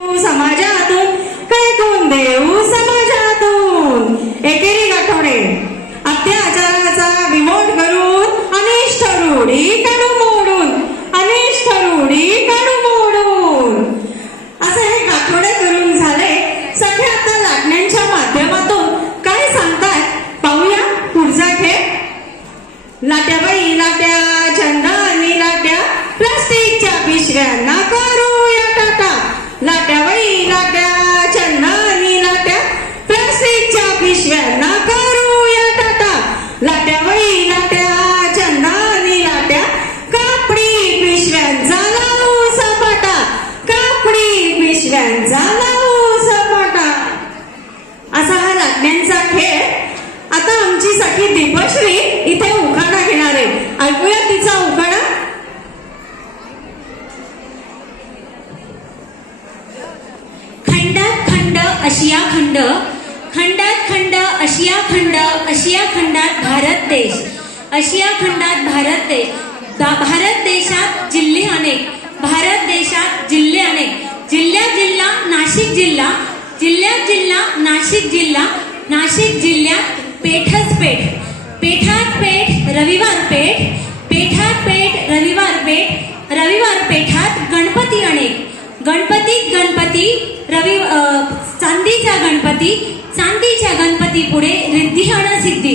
समाजातून काय कोण देऊ समाजातून? एकेरी आठवडे never आशिया खंड आशिया खंडात भारत देश. आशिया खंडात भारत देश भारत देशात जिल्हे अनेक. भारत देशात जिल्हे अनेक. जिल्ह्यात जिल्हा नाशिक जिल्हा. जिल्ह्यात जिल्हा नाशिक जिल्हा. नाशिक जिल्ह्यात पेठच पेठ. पेठात पेठ रविवार पेठ. पेठात पेठ रविवार पेठ. रविवार पेठात गणपती अनेक. गणपतीत गणपती रवि चांदीचा गणपती चांदीच्या गणपती पुढे रिद्धी आणि सिद्धी.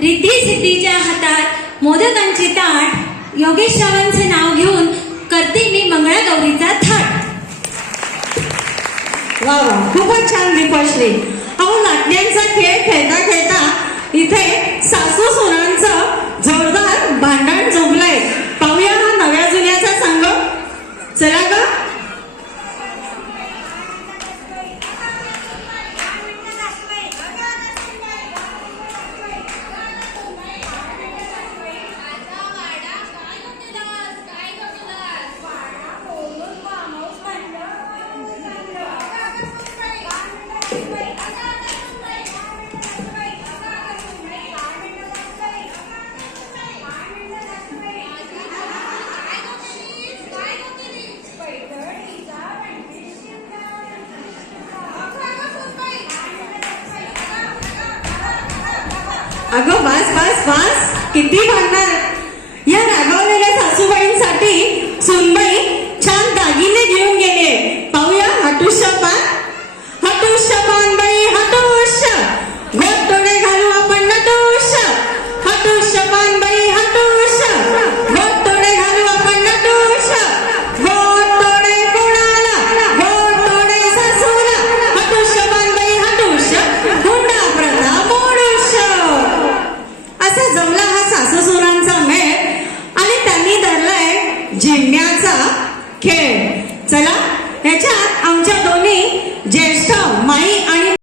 रिद्धी सिद्धीच्या हातात मोदकांचे ताट योगेश रावांचे नाव घेऊन करते मी मंगळागौरीचा थाट. वा वा. खूपच छान दीपश्री अहो नाट्यांचा खेळ खेळता खेळता इथे सासू सुनांचं जोरदार भांडण झोपलंय. पाहूया हा नव्या जुन्याचा संघ चला अगं बस बस बस. किती भांडणार या रागवलेल्या सासूबाईंसाठी खेळाचा खेळ. चला ह्याच्यात आमच्या दोन्ही ज्येष्ठ माई आणि